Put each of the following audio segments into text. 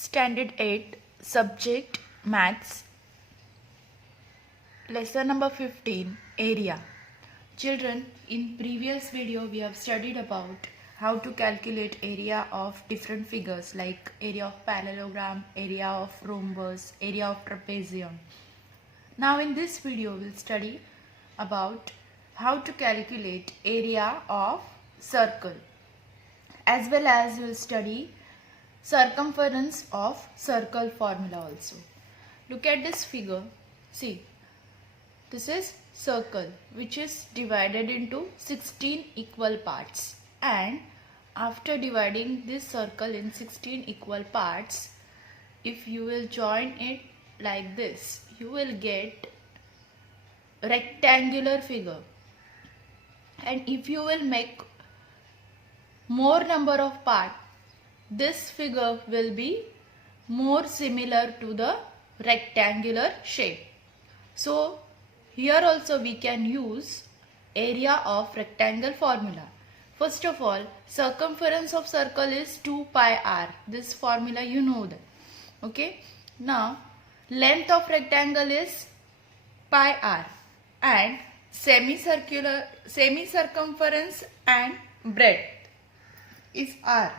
Standard 8, Subject Maths, Lesson number 15, Area. Children, in previous video we have studied about how to calculate area of different figures like area of parallelogram, area of rhombus, area of trapezium. Now in this video we'll study about how to calculate area of circle, as well as we'll study circumference of circle formula also. Look at this figure. See, this is circle which is divided into 16 equal parts, and after dividing this circle in 16 equal parts, if you will join it like this, you will get rectangular figure. And if you will make more number of parts, this figure will be more similar to the rectangular shape. So here also we can use area of rectangle formula. First of all, circumference of circle is 2 pi r. This formula you know that. Okay. Now length of rectangle is pi r, and semi-circumference and breadth is r.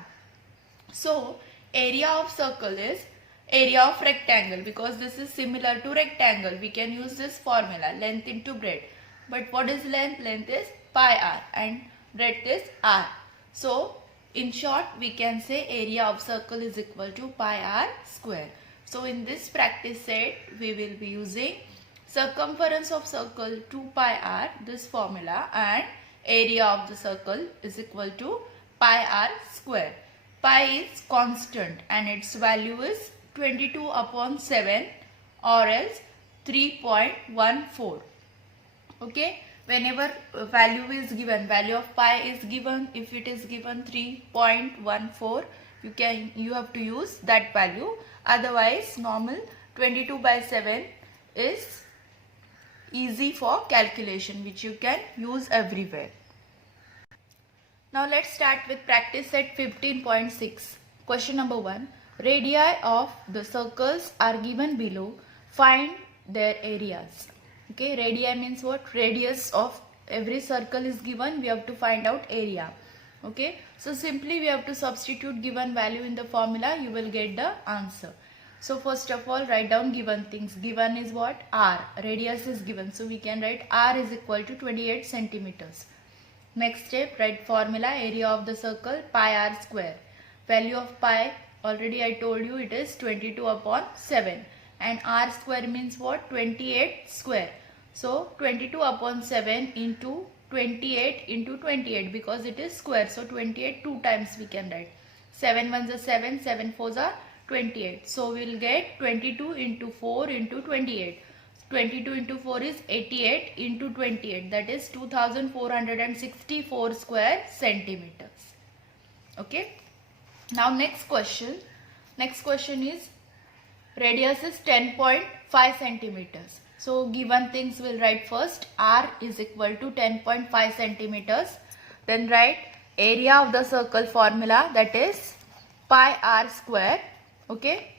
So area of circle is area of rectangle, because this is similar to rectangle. We can use this formula, length into breadth. But what is length? Length is pi r and breadth is r. So in short we can say area of circle is equal to pi r square. So in this practice set we will be using circumference of circle 2 pi r, this formula, and area of the circle is equal to pi r square. Pi is constant and its value is 22 upon 7 or else 3.14. Okay, whenever value is given, value of pi is given, if it is given 3.14, you have to use that value. Otherwise normal 22 by 7 is easy for calculation, which you can use everywhere. Now let's start with practice set 15.6. Question number 1. Radii of the circles are given below. Find their areas. Okay, radii means what? Radius of every circle is given. We have to find out area. Okay, so simply we have to substitute given value in the formula. You will get the answer. So first of all, write down given things. Given is what? R. Radius is given. So we can write R is equal to 28 centimeters. Next step, write formula, area of the circle pi r square. Value of pi, already I told you, it is 22 upon 7. And r square means what? 28 square. So 22 upon 7 into 28 into 28, because it is square. So 28 two times we can write. 7 ones are 7, 7 fours are 28. So we will get 22 into 4 into 28. 22 into 4 is 88 into 28, that is 2464 square centimeters. Okay. Now next question. Next question is radius is 10.5 centimeters. So given things we'll write first. R is equal to 10.5 centimeters. Then write area of the circle formula, that is pi r square. Okay.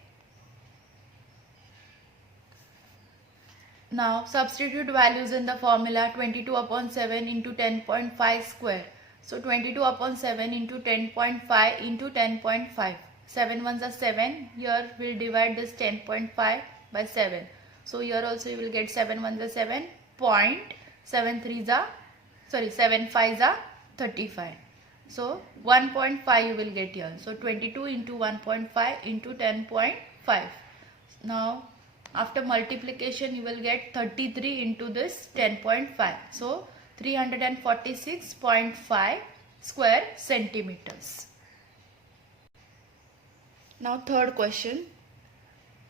Now substitute values in the formula. 22 upon 7 into 10.5 square. So 22 upon 7 into 10.5 into 10.5. 7 ones are 7. Here we'll divide this 10.5 by 7. So here also you will get 7 ones are 7. 7 5s are 35. So 1.5 you will get here. So 22 into 1.5 into 10.5. Now after multiplication you will get 33 into this 10.5. So 346.5 square centimeters. Now third question.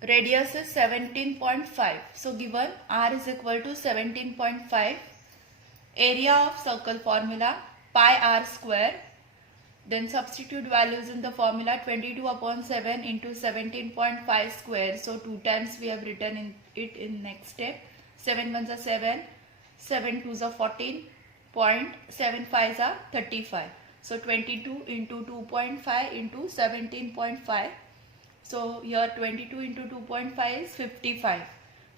Radius is 17.5. So given r is equal to 17.5. Area of circle formula pi r square. Then substitute values in the formula. 22 upon 7 into 17.5 square. So 2 times we have written it in next step. 7 ones are 7. 7 twos are 14. 7 5s are 35. So 22 into 2.5 into 17.5. So here 22 into 2.5 is 55.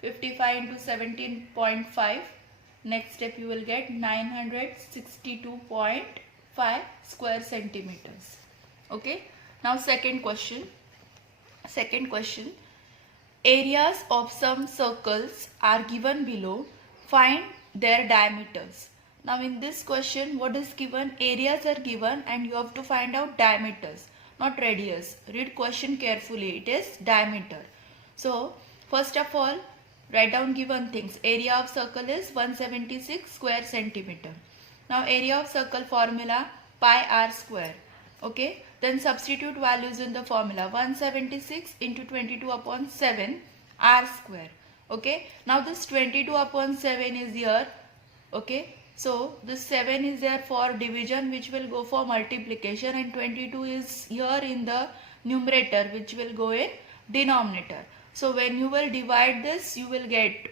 55 into 17.5. Next step you will get 962.5 square centimeters. Okay. Now second question. Areas of some circles are given below. Find their diameters. Now in this question, what is given? Areas are given and you have to find out diameters, not radius. Read question carefully. It is diameter. So first of all, write down given things. Area of circle is 176 square centimeter. Now area of circle formula pi r square. Okay. Then substitute values in the formula. 176 into 22 upon 7 r square. Okay. Now this 22 upon 7 is here. Okay. So this 7 is there for division, which will go for multiplication, and 22 is here in the numerator, which will go in denominator. So when you will divide this, you will get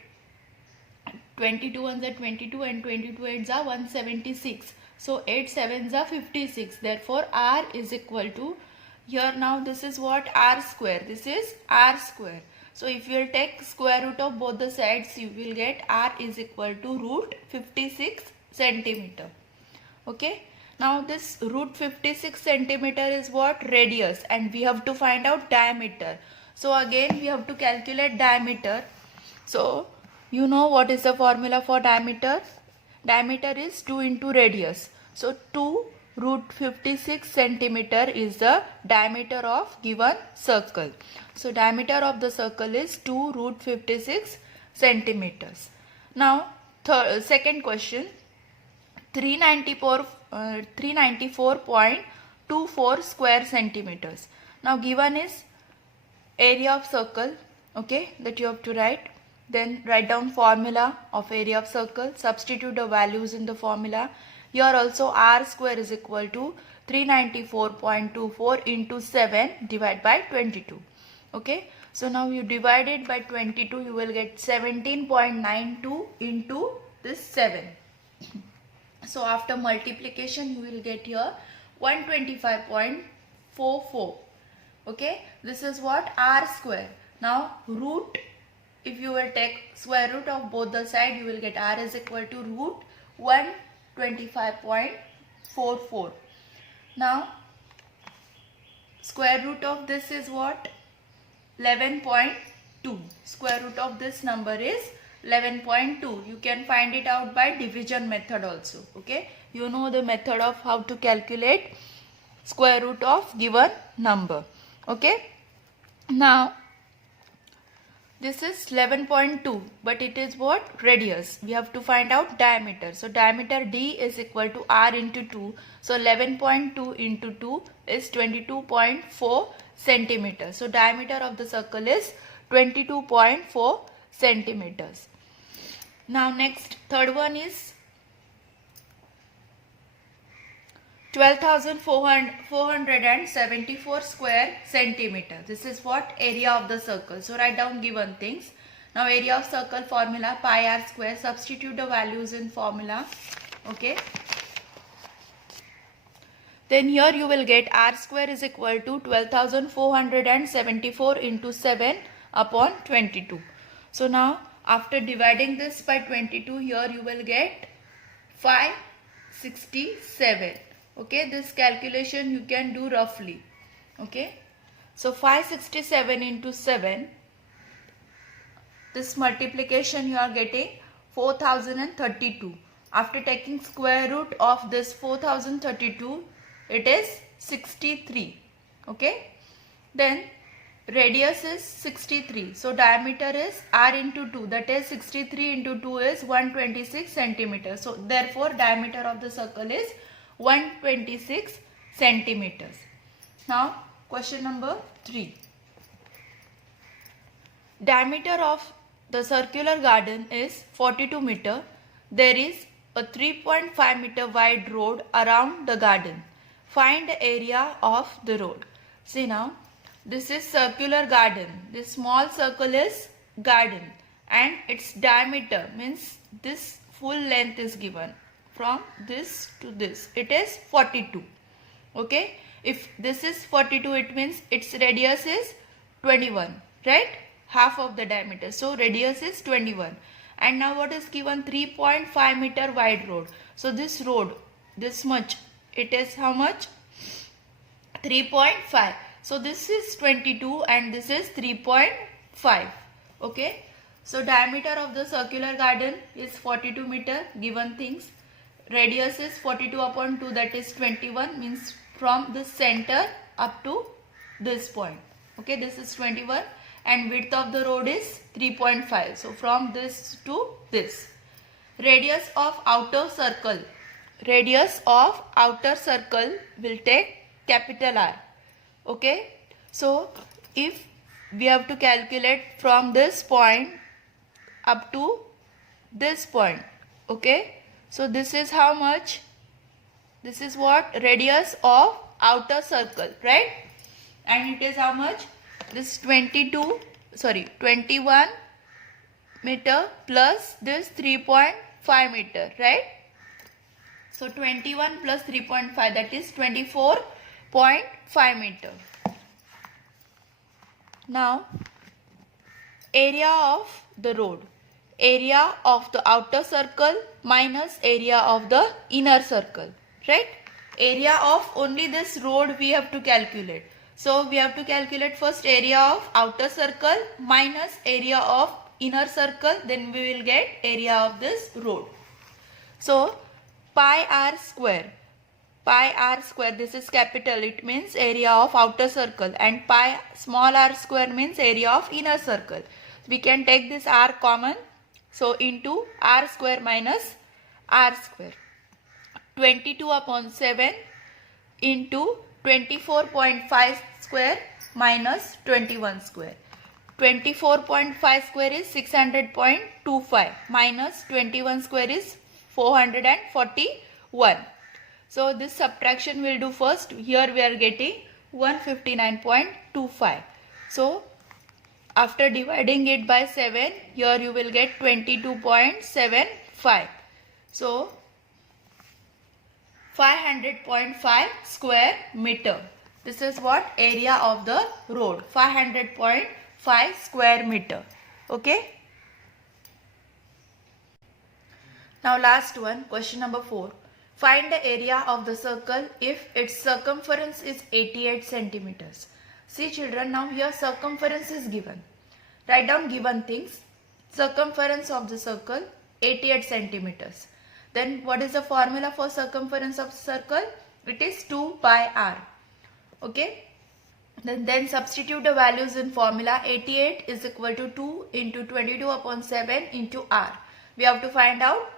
22 ones are 22 and 22 8s are 176. So 8 7s are 56. Therefore r is equal to, here now this is what, r square. This is r square. So if you will take square root of both the sides, you will get r is equal to root 56 centimeter. Okay. Now this root 56 centimeter is what? Radius, and we have to find out diameter. So again we have to calculate diameter. So you know what is the formula for diameter? Diameter is 2 into radius. So 2 root 56 centimeter is the diameter of given circle. So diameter of the circle is 2 root 56 centimeters. Now second question, 394.24 square centimeters. Now given is area of circle, okay, that you have to write. Then write down formula of area of circle, substitute the values in the formula. Here also r square is equal to 394.24 into 7 divided by 22. Okay. So now you divide it by 22, you will get 17.92 into this 7. So after multiplication, you will get here 125.44. Okay. This is what? R square. Now root, if you will take square root of both the side, you will get r is equal to root 125.44. Now square root of this is what? 11.2. Square root of this number is 11.2. You can find it out by division method also. Okay. You know the method of how to calculate square root of given number. Okay. Now this is 11.2, but it is what? Radius. We have to find out diameter. So diameter d is equal to r into 2. So 11.2 into 2 is 22.4 centimeters. So diameter of the circle is 22.4 centimeters. Now next, third one is 12,474 square centimeter. This is what? Area of the circle. So write down given things. Now area of circle formula pi r square. Substitute the values in formula. Okay. Then here you will get r square is equal to 12,474 into 7 upon 22. So now after dividing this by 22, here you will get 567. Okay, this calculation you can do roughly. Okay, so 567 into 7, this multiplication you are getting 4032. After taking square root of this 4032, it is 63. Okay, then radius is 63. So diameter is r into 2, that is 63 into 2 is 126 centimeters. So therefore diameter of the circle is 126 centimeters. Now question number 3. Diameter of the circular garden is 42 meter. There is a 3.5 meter wide road around the garden. Find the area of the road. See now, this is circular garden. This small circle is garden, and its diameter means this full length is given. From this to this, it is 42. Okay, if this is 42, it means its radius is 21, right? Half of the diameter. So radius is 21. And now what is given? 3.5 meter wide road. So this road, this much, it is how much? 3.5. So this is 22 and this is 3.5. Okay. So diameter of the circular garden is 42 meter, given things. Radius is 42 upon 2, that is 21, means from this center up to this point. Okay, this is 21 and width of the road is 3.5. So from this to this. Radius of outer circle. Radius of outer circle will take capital R. Okay. So if we have to calculate from this point up to this point. Okay. So this is how much? This is what? Radius of outer circle, right? And it is how much? This 21 meter plus this 3.5 meter, right? So 21 plus 3.5, that is 24.5 meter. Now area of the road. Area of the outer circle minus area of the inner circle, right? Area of only this road we have to calculate. So we have to calculate first area of outer circle minus area of inner circle, then we will get area of this road. So pi r square, this is capital, it means area of outer circle, and pi small r square means area of inner circle. We can take this r common. So into r square minus r square. 22 upon 7 into 24.5 square minus 21 square. 24.5 square is 600.25 minus 21 square is 441. So this subtraction we'll do first. Here we are getting 159.25. So after dividing it by 7, here you will get 22.75. So 500.5 square meter. This is what? Area of the road. 500.5 square meter. Okay. Now last one, question number 4. Find the area of the circle if its circumference is 88 centimeters. See children, now here circumference is given. Write down given things. Circumference of the circle 88 centimeters. Then what is the formula for circumference of the circle? It is 2 pi r. Okay. Then substitute the values in formula. 88 is equal to 2 into 22 upon 7 into r. We have to find out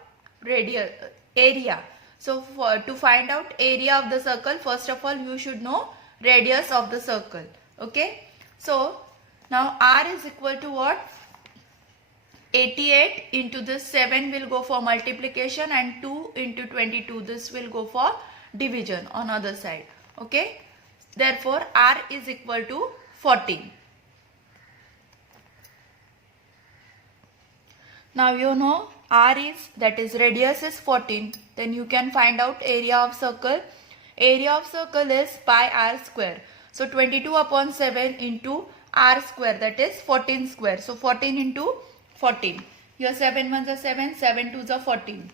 area. So to find out area of the circle, first of all you should know radius of the circle. Okay. So now r is equal to what? 88 into this 7 will go for multiplication and 2 into 22 this will go for division on other side. Okay. Therefore r is equal to 14. Now you know r is, that is radius is 14. Then you can find out area of circle. Area of circle is pi r square. So 22 upon 7 into r square, that is 14 square. So 14 into 14. Here 7 ones are 7, 7 twos are 14.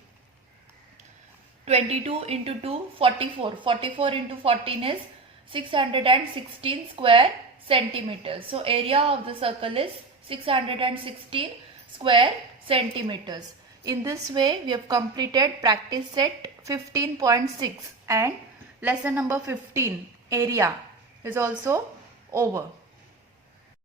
22 into 2, 44. 44 into 14 is 616 square centimeters. So area of the circle is 616 square centimeters. In this way we have completed practice set 15.6 and lesson number 15 area is also over.